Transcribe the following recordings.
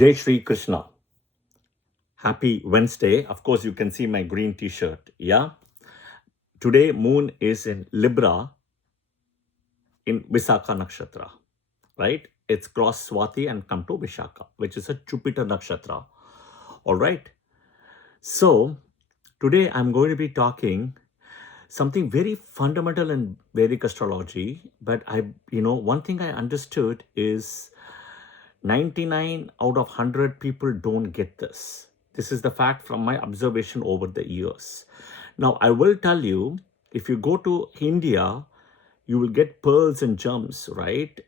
Jai Shri Krishna. Happy Wednesday. Of course, you can see my green t-shirt. Yeah. Today, moon is in Libra in Visakha Nakshatra, right? It's crossed Swati and come to Vishaka, which is a Jupiter Nakshatra. All right. So, today I'm going to be talking something very fundamental in Vedic astrology. But one thing I understood is 99 out of 100 people don't get this. This is the fact from my observation over the years. Now, I will tell you, if you go to India, you will get pearls and gems, right,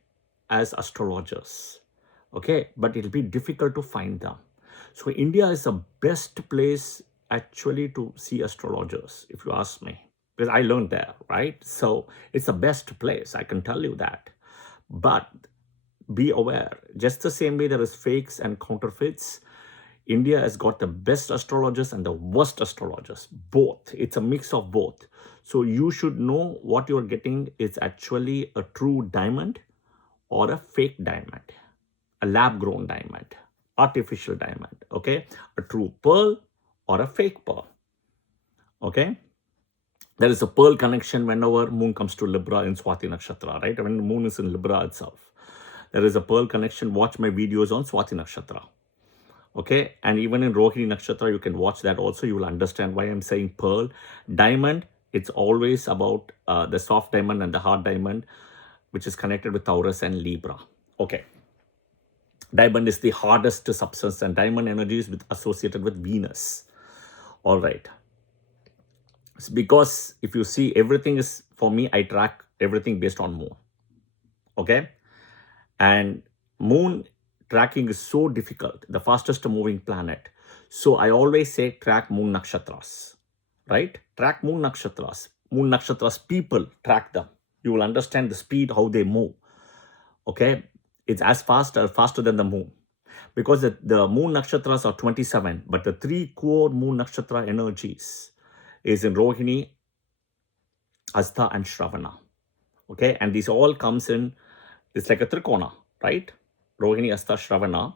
as astrologers. Okay, but it'll be difficult to find them. So, India is the best place actually to see astrologers, if you ask me, because I learned there, right? So, it's the best place, I can tell you that. But be aware, just the same way there is fakes and counterfeits, India has got the best astrologers and the worst astrologers, both. It's a mix of both. So you should know what you're getting is actually a true diamond or a fake diamond, a lab grown diamond, artificial diamond, okay? A true pearl or a fake pearl, okay? There is a pearl connection whenever moon comes to Libra in Swati Nakshatra, right? When the moon is in Libra itself. There is a pearl connection. Watch my videos on Swati Nakshatra. Okay, and even in Rohini Nakshatra, you can watch that also. You will understand why I'm saying pearl. Diamond, it's always about the soft diamond and the hard diamond, which is connected with Taurus and Libra. Okay, diamond is the hardest substance, and diamond energy is associated with Venus. All right. It's because if you see, everything is, for me, I track everything based on moon. Okay, and moon tracking is so difficult, the fastest moving planet. So I always say track moon nakshatras, right? Track moon nakshatras. Moon nakshatras, people track them. You will understand the speed, how they move. Okay? It's as fast or faster than the moon. Because the moon nakshatras are 27, but the three core moon nakshatra energies is in Rohini, Hasta and Shravana. Okay? And this all comes in, it's like a trikona, right? Rohini, Hasta, Shravana,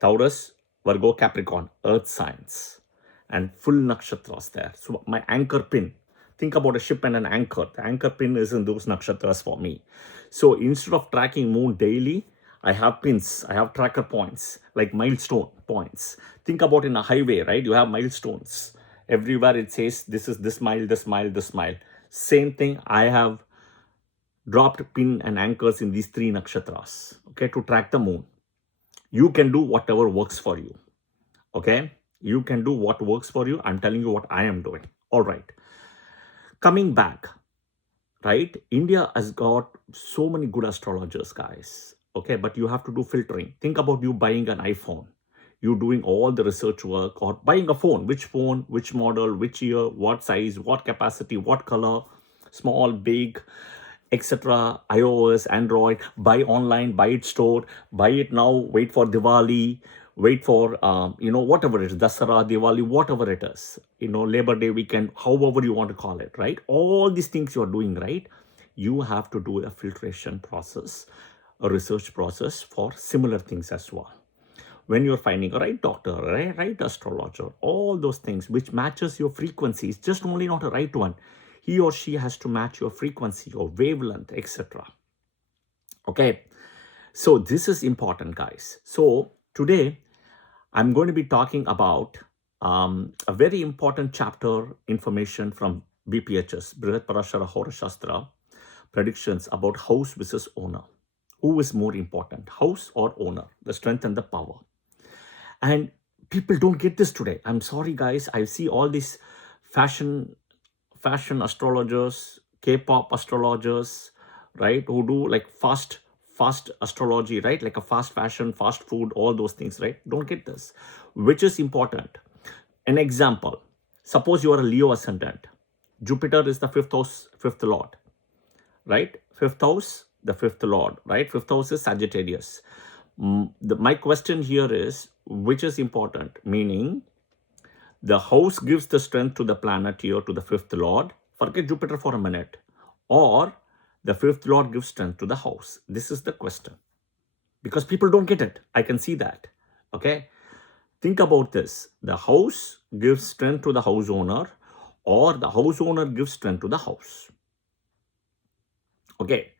Taurus, Virgo, Capricorn, earth signs, and full nakshatras there. So my anchor pin, think about a ship and an anchor. The anchor pin is in those nakshatras for me. So instead of tracking moon daily, I have pins, I have tracker points, like milestone points. Think about in a highway, right? You have milestones. Everywhere it says, this is this mile, this mile, this mile. Same thing, I have dropped pin and anchors in these three nakshatras, okay, to track the moon. You can do whatever works for you, okay? You can do what works for you. I'm telling you what I am doing. All right. Coming back, right? India has got so many good astrologers, guys, okay? But you have to do filtering. Think about you buying an iPhone. You doing all the research work, or buying a phone, which model, which year, what size, what capacity, what color, small, big, etc. iOS, Android, buy online, buy it stored, buy it now, wait for Diwali, wait for, whatever it is, Dasara, Diwali, whatever it is, Labor Day weekend, however you want to call it, right? All these things you are doing, right? You have to do a filtration process, a research process for similar things as well. When you're finding a right doctor, right astrologer, all those things which matches your frequencies, just only not a right one. He or she has to match your frequency, your wavelength, etc. Okay, so this is important, guys. So today, I'm going to be talking about a very important chapter information from BPHS, Brihat Parashara Hora Shastra, predictions about house versus owner. Who is more important, house or owner? The strength and the power. And people don't get this today. I'm sorry, guys. I see all these fashion astrologers, K-pop astrologers, right, who do like fast astrology, right, like a fast fashion, fast food, all those things, right? Don't get this. Which is important? An example, suppose you are a Leo ascendant. Jupiter is the fifth house, fifth lord, right? Fifth house, the fifth lord, right? Fifth house is Sagittarius. My question here is, which is important? Meaning, the house gives the strength to the planet here, to the fifth lord. Forget Jupiter for a minute. Or the fifth lord gives strength to the house. This is the question. Because people don't get it. I can see that. Okay. Think about this. The house gives strength to the house owner, or the house owner gives strength to the house. Okay.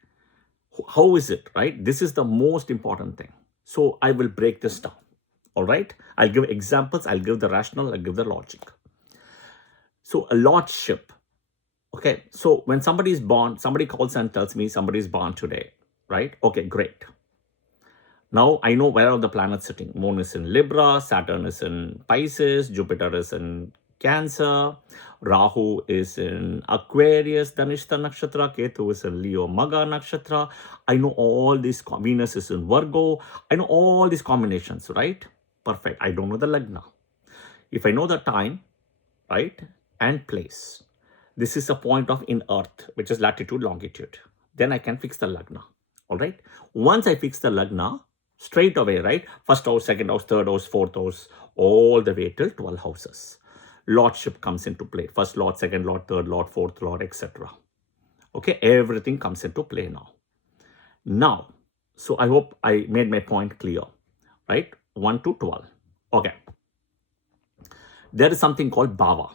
How is it, right? This is the most important thing. So I will break this down. All right. I'll give examples. I'll give the rational. I'll give the logic. So a lordship. Okay. So when somebody is born, somebody calls and tells me somebody is born today, right? Okay, great. Now I know where are the planets sitting. Moon is in Libra, Saturn is in Pisces, Jupiter is in Cancer, Rahu is in Aquarius, Dhanishta Nakshatra, Ketu is in Leo, Maga Nakshatra. I know all these, Venus is in Virgo. I know all these combinations, right? Perfect. I don't know the Lagna. If I know the time, right, and place, this is a point of in Earth, which is latitude, longitude. Then I can fix the Lagna, all right? Once I fix the Lagna, straight away, right? First house, second house, third house, fourth house, all the way till 12 houses. Lordship comes into play. First Lord, second Lord, third Lord, fourth Lord, etc. Okay, everything comes into play now. Now, so I hope I made my point clear, right? 1 to 12. Okay. There is something called Bhava.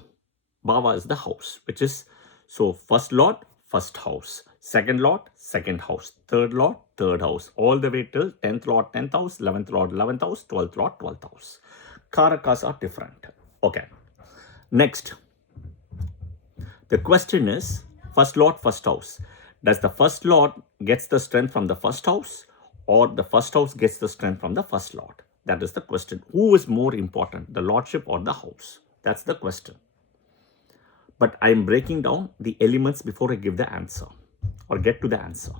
Bhava is the house, which is, so first Lord, first house, second Lord, second house, third Lord, third house, all the way till 10th Lord, 10th house, 11th Lord, 11th house, 12th Lord, 12th house. Karakas are different. Okay. Next, the question is, first Lord, first house. Does the first Lord gets the strength from the first house, or the first house gets the strength from the first Lord? That is the question. Who is more important, the Lordship or the house? That's the question. But I'm breaking down the elements before I give the answer or get to the answer.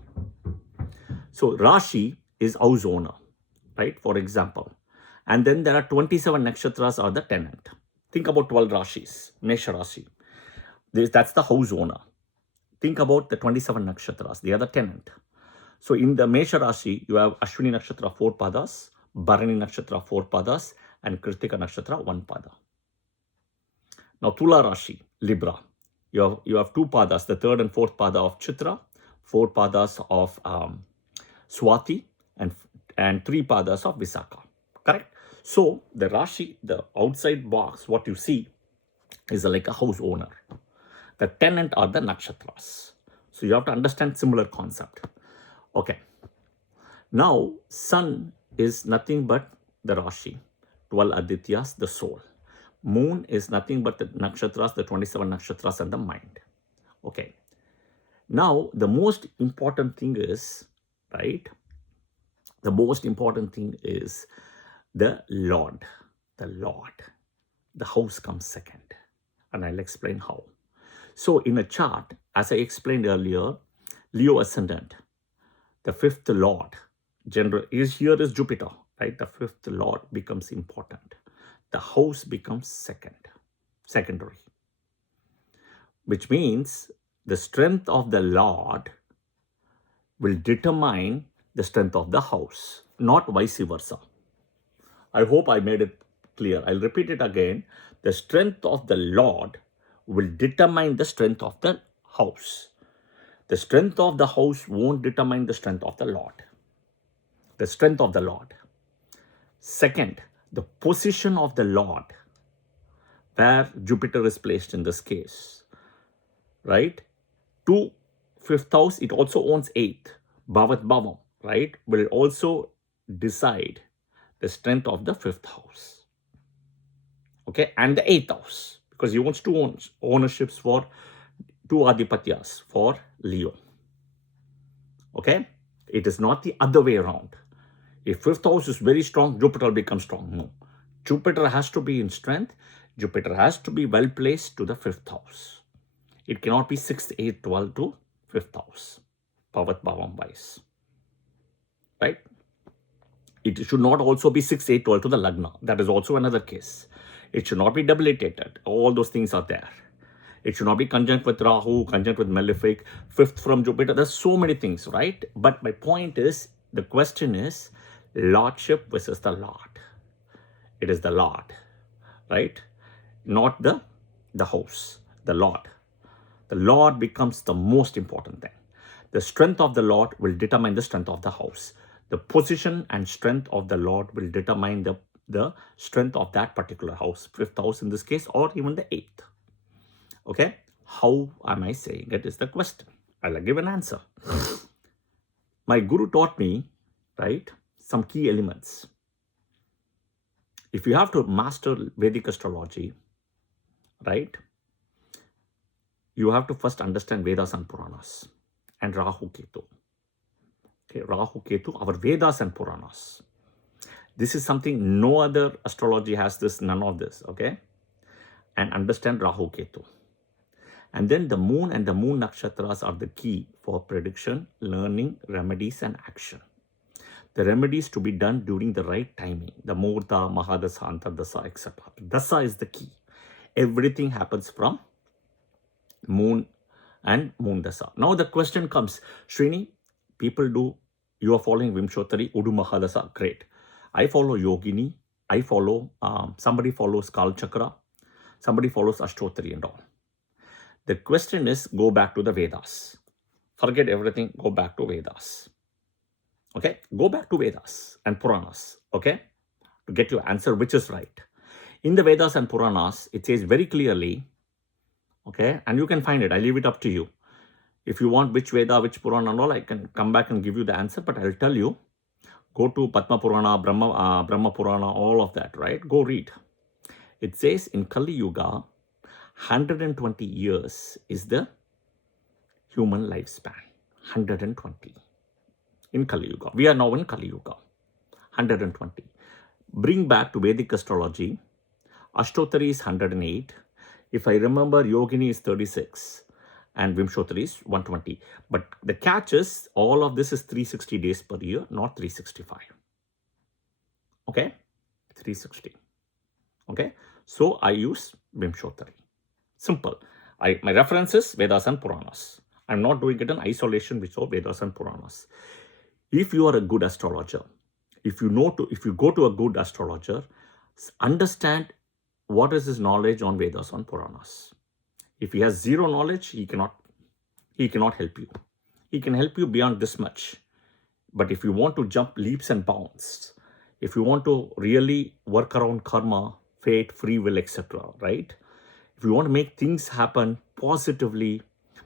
So Rashi is house owner, right? For example. And then there are 27 nakshatras are the tenant. Think about 12 Rashis, Mesha Rashi. That's the house owner. Think about the 27 nakshatras. They are the tenant. So in the Mesha Rashi, you have Ashwini Nakshatra 4 padas, Bharani Nakshatra 4 padas, and Kritika Nakshatra 1 pada. Now Tula Rashi, Libra. You have 2 padas, the 3rd and 4th pada of Chitra, 4 padas of Swati, and 3 padas of Visakha. Correct? So the Rashi, the outside box, what you see is like a house owner. The tenant are the nakshatras. So you have to understand similar concept. Okay. Now, sun is nothing but the Rashi, 12 Adityas, the soul. Moon is nothing but the nakshatras, the 27 nakshatras and the mind. Okay. Now, the most important thing is, right? The most important thing is the Lord. The Lord. The house comes second. And I'll explain how. So in a chart, as I explained earlier, Leo ascendant, the 5th Lord, here is Jupiter, right? The 5th Lord becomes important. The house becomes secondary. Which means the strength of the Lord will determine the strength of the house, not vice versa. I hope I made it clear. I'll repeat it again. The strength of the Lord will determine the strength of the house. The strength of the house won't determine the strength of the Lord. The strength of the Lord. Second, the position of the Lord, where Jupiter is placed in this case, right? 2, 5th house, it also owns 8th. Bhavat Bhavam, right? Will also decide the strength of the 5th house. Okay, and the 8th house, because he wants 2 ownerships for 2 Adhipatyas for Leo. Okay, it is not the other way around. If 5th house is very strong, Jupiter becomes strong. No, Jupiter has to be in strength. Jupiter has to be well placed to the 5th house. It cannot be 6th, 8th, 12 to 5th house. Bhavat Bhavam wise. Right? It should not also be 6, 8, 12 to the Lagna. That is also another case. It should not be debilitated. All those things are there. It should not be conjunct with Rahu, conjunct with Malefic, 5th from Jupiter. There's so many things, right? But my point is, the question is, Lordship versus the Lord. It is the Lord, right? Not the house, the Lord. The Lord becomes the most important thing. The strength of the Lord will determine the strength of the house. The position and strength of the Lord will determine the the strength of that particular house, 5th house in this case, or even the 8th. Okay, how am I saying it is the question. I'll give an answer. My guru taught me, right, some key elements. If you have to master Vedic astrology, right, you have to first understand Vedas and Puranas and Rahu Ketu. Okay, Rahu Ketu, our Vedas and Puranas. This is something no other astrology has this, none of this, okay? And understand Rahu Ketu. And then the moon and the moon nakshatras are the key for prediction, learning, remedies, and action. The remedies to be done during the right timing, the Murta, Mahadasa, Antardasa, etc. Dasa is the key. Everything happens from moon and moon dasa. Now the question comes, Srini, people do, you are following Vimshottari, Udu Mahadasa, great. I follow Yogini, I follow, somebody follows Kal Chakra, somebody follows Ashtotari and all. The question is, go back to the Vedas. Forget everything, go back to Vedas. Okay, go back to Vedas and Puranas, okay, to get your answer which is right. In the Vedas and Puranas, it says very clearly, okay, and you can find it, I leave it up to you. If you want which Veda, which Purana and all, I can come back and give you the answer, but I'll tell you, go to Padma Purana, Brahma Purana, all of that, right? Go read. It says in Kali Yuga, 120 years is the human lifespan. 120. In Kali Yuga. We are now in Kali Yuga. 120. Bring back to Vedic astrology. Ashtotari is 108. If I remember, Yogini is 36. And Vimshottari is 120. But the catch is, all of this is 360 days per year, not 365. Okay? 360. Okay? So I use Vimshottari. Simple. My reference is Vedas and Puranas. I'm not doing it in isolation with Vedas and Puranas. If you are a good astrologer, if you go to a good astrologer, understand what is his knowledge on Vedas and Puranas. If he has zero knowledge, he cannot help you. He can help you beyond this much. But if you want to jump leaps and bounds, if you want to really work around karma, fate, free will, etc., right? If you want to make things happen positively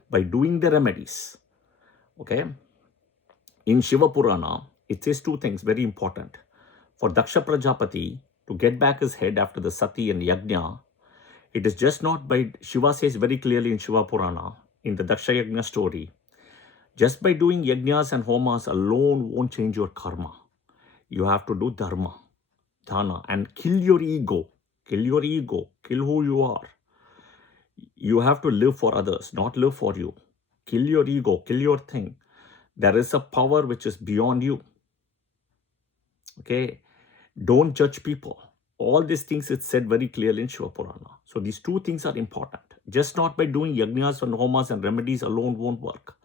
by doing the remedies, okay? In Shiva Purana, it says two things very important. For Daksha Prajapati to get back his head after the Sati and Yajna, it is just not by, Shiva says very clearly in Shiva Purana, in the Daksha Yajna story, just by doing Yajnas and Homas alone won't change your karma. You have to do Dharma, Dana, and kill your ego. Kill your ego. Kill who you are. You have to live for others, not live for you. Kill your ego. Kill your thing. There is a power which is beyond you. Okay? Don't judge people. All these things is said very clearly in Shiva Purana. So these two things are important. Just not by doing yajnas and homas and remedies alone won't work.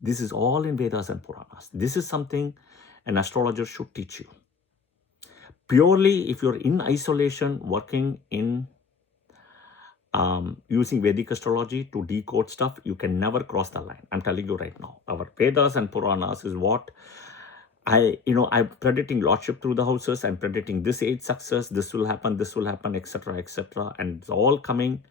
This is all in Vedas and Puranas. This is something an astrologer should teach you. Purely if you're in isolation, working in using Vedic astrology to decode stuff, you can never cross the line. I'm telling you right now. Our Vedas and Puranas is what I'm predicting lordship through the houses. I'm predicting this age success. This will happen, etc., etc. And it's all coming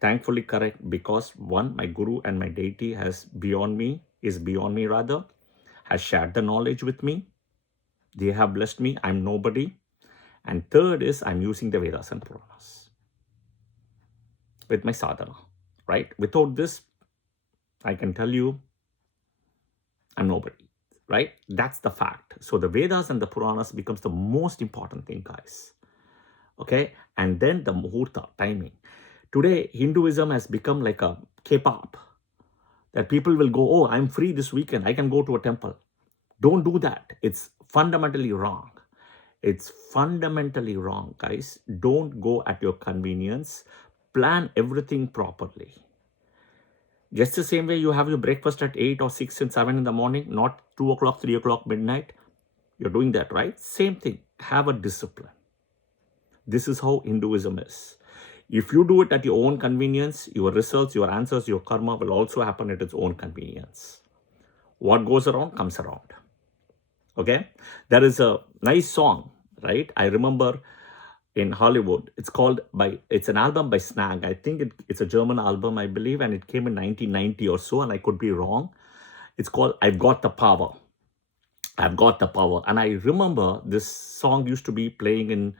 thankfully correct because one, my guru and my deity is beyond me, has shared the knowledge with me. They have blessed me. I'm nobody. And third is I'm using the Vedas and Puranas with my sadhana, right? Without this, I can tell you, I'm nobody, right? That's the fact. So the Vedas and the Puranas becomes the most important thing, guys. Okay? And then the Muhurta, timing. Today, Hinduism has become like a K-pop. That people will go, oh, I'm free this weekend. I can go to a temple. Don't do that. It's fundamentally wrong. It's fundamentally wrong, guys. Don't go at your convenience. Plan everything properly. Just the same way you have your breakfast at 8 or 6 and 7 in the morning, not 2 o'clock, 3 o'clock, midnight. You're doing that, right? Same thing. Have a discipline. This is how Hinduism is. If you do it at your own convenience, your results, your answers, your karma will also happen at its own convenience. What goes around comes around. Okay? There is a nice song, right? I remember in Hollywood. It's an album by Snag. I think it's a German album, I believe, and it came in 1990 or so, and I could be wrong. It's called I've Got the Power. I've Got the Power. And I remember this song used to be playing in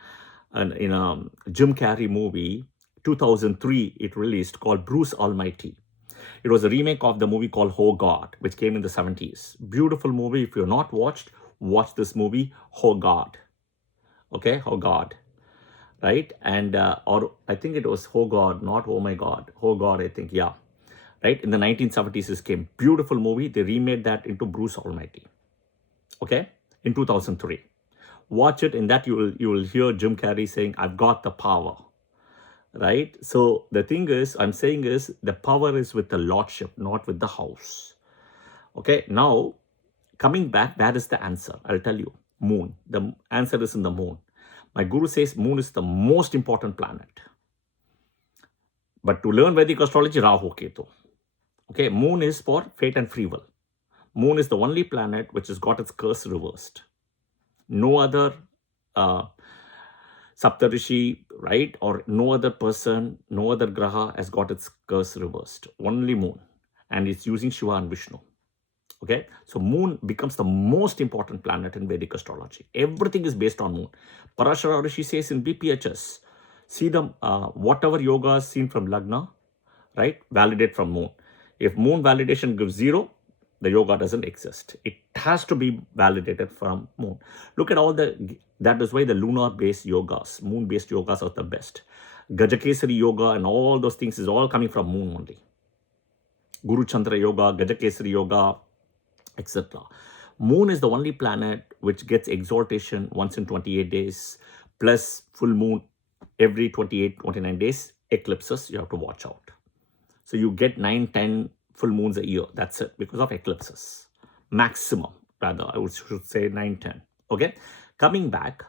a Jim Carrey movie, 2003, it released, called Bruce Almighty. It was a remake of the movie called Oh God, which came in the 70s. Beautiful movie. If you're not watched, watch this movie, Oh God. Okay, Oh God. Right? And, or I think it was Oh God, not Oh My God. Oh God, I think, yeah. Right? In the 1970s, this came. Beautiful movie. They remade that into Bruce Almighty. Okay? In 2003. Watch it. In that, you will hear Jim Carrey saying, I've got the power. Right? So the thing is, I'm saying is, the power is with the lordship, not with the house. Okay? Now, coming back, that is the answer. I'll tell you. Moon. The answer is in the moon. My guru says moon is the most important planet. But to learn Vedic astrology, Rahu Ketu. Okay, moon is for fate and free will. Moon is the only planet which has got its curse reversed. No other Saptarishi, right, or no other person, no other graha has got its curse reversed. Only moon. And it's using Shiva and Vishnu. Okay, so moon becomes the most important planet in Vedic astrology. Everything is based on moon. Parashara Rishi says in BPHS, see the whatever yoga is seen from Lagna, right, validate from moon. If moon validation gives 0, the yoga doesn't exist. It has to be validated from moon. Look at all that is why the lunar-based yogas, moon-based yogas are the best. Gajakesari yoga and all those things is all coming from moon only. Guru Chandra yoga, Gajakesari yoga, etc. Moon is the only planet which gets exaltation once in 28 days, plus full moon every 28, 29 days, eclipses, you have to watch out. So you get 9, 10 full moons a year. That's it, because of eclipses. Maximum, rather, I should say 9, 10. Okay? Coming back,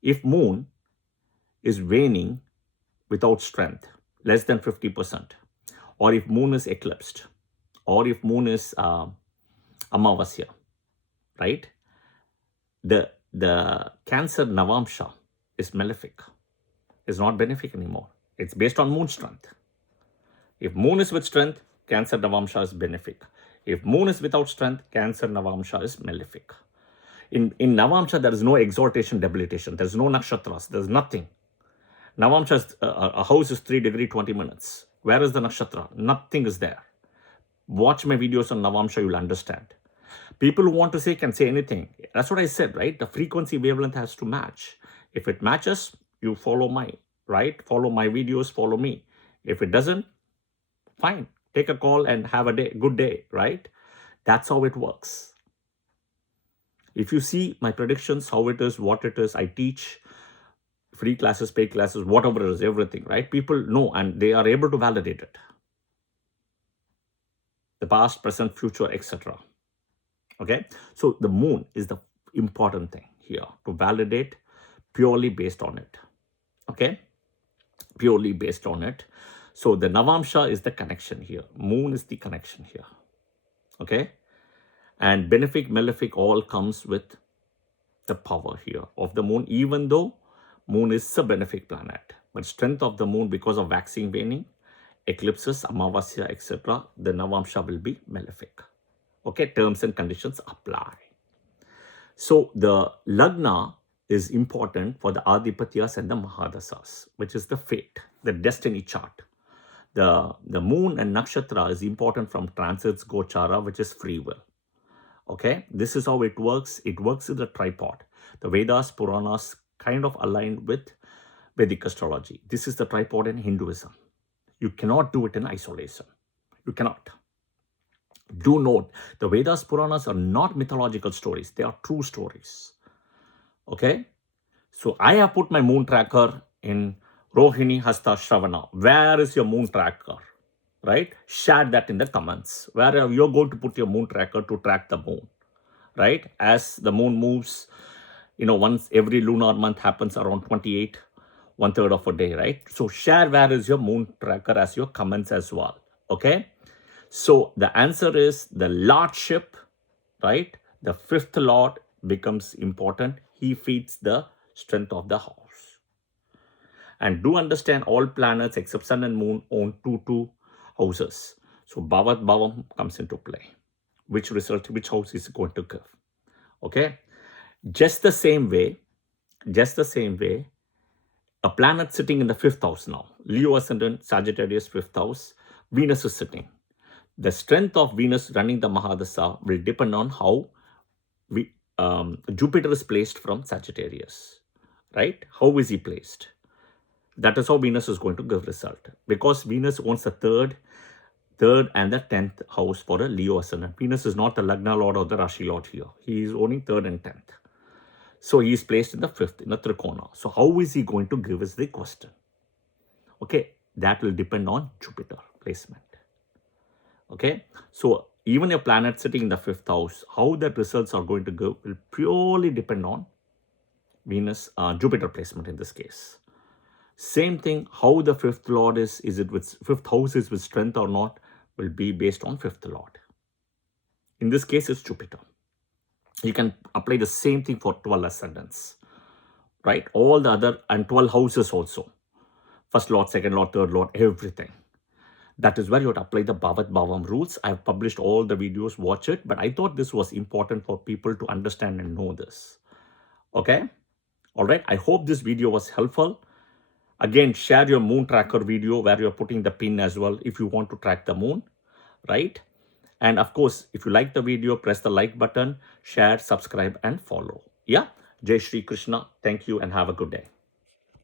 if moon is waning without strength, less than 50%, or if moon is eclipsed, or if moon is Amavasya, right? The Cancer Navamsha is malefic. It's not benefic anymore. It's based on moon strength. If moon is with strength, Cancer Navamsha is benefic. If moon is without strength, Cancer Navamsha is malefic. In Navamsha, there is no exaltation, debilitation. There's no nakshatras. There's nothing. Navamsha is, a house is 3 degrees 20 minutes. Where is the nakshatra? Nothing is there. Watch my videos on Navamsha, you'll understand. People who want to say can say anything. That's what I said, right? The frequency wavelength has to match. If it matches, you follow right? Follow my videos, follow me. If it doesn't, fine. Take a call and have a good day, right? That's how it works. If you see my predictions, how it is, what it is, I teach free classes, paid classes, whatever it is, everything, right? People know and they are able to validate it. The past, present, future, etc. Okay, so the moon is the important thing here to validate, purely based on it. Okay, purely based on it. So the Navamsha is the connection here. Moon is the connection here. Okay, and benefic, malefic all comes with the power here of the moon, even though moon is a benefic planet. But strength of the moon, because of waxing, waning, eclipses, Amavasya, etc., the Navamsha will be malefic. Okay, terms and conditions apply. So the Lagna is important for the Adipatyas and the Mahadasas, which is the fate, the destiny chart. The moon and nakshatra is important from transits, Gochara, which is free will. Okay, this is how it works. It works in the tripod. The Vedas, Puranas kind of aligned with Vedic astrology. This is the tripod in Hinduism. You cannot do it in isolation. You cannot. Do note, the Vedas, Puranas are not mythological stories. They are true stories. Okay? So I have put my moon tracker in Rohini, Hasta, Shravana. Where is your moon tracker? Right? Share that in the comments. Where you're going to put your moon tracker to track the moon. Right? As the moon moves, once every lunar month happens around 28, 1/3 of a day, right? So share where is your moon tracker as your comments as well. Okay? So the answer is the lordship, right? The fifth lord becomes important. He feeds the strength of the house. And do understand all planets except Sun and Moon own two houses. So Bhavat Bhavam comes into play. Which result, which house is going to give? Okay. Just the same way, a planet sitting in the 5th house now. Leo ascendant, Sagittarius 5th house. Venus is sitting. The strength of Venus running the Mahadasha will depend on how Jupiter is placed from Sagittarius, right? How is he placed? That is how Venus is going to give result. Because Venus owns the third and the 10th house for a Leo ascendant. Venus is not the Lagna Lord or the Rashi Lord here. He is owning 3rd and 10th. So he is placed in the 5th, in the Trikona. So how is he going to give is the question. Okay, that will depend on Jupiter placement. Okay, so even a planet sitting in the 5th house, how the results are going to go will purely depend on Venus, Jupiter placement in this case. Same thing, how the 5th lord is it with 5th house is with strength or not, will be based on 5th lord. In this case, it's Jupiter. You can apply the same thing for 12 ascendants, right? All the other, and 12 houses also. 1st lord, 2nd lord, 3rd lord, everything. That is where you have to apply the Bhavat Bhavam rules. I have published all the videos, watch it. But I thought this was important for people to understand and know this. Okay? All right. I hope this video was helpful. Again, share your moon tracker video where you're putting the pin as well if you want to track the moon, right? And of course, if you like the video, press the like button, share, subscribe, and follow. Yeah? Jai Shri Krishna. Thank you and have a good day.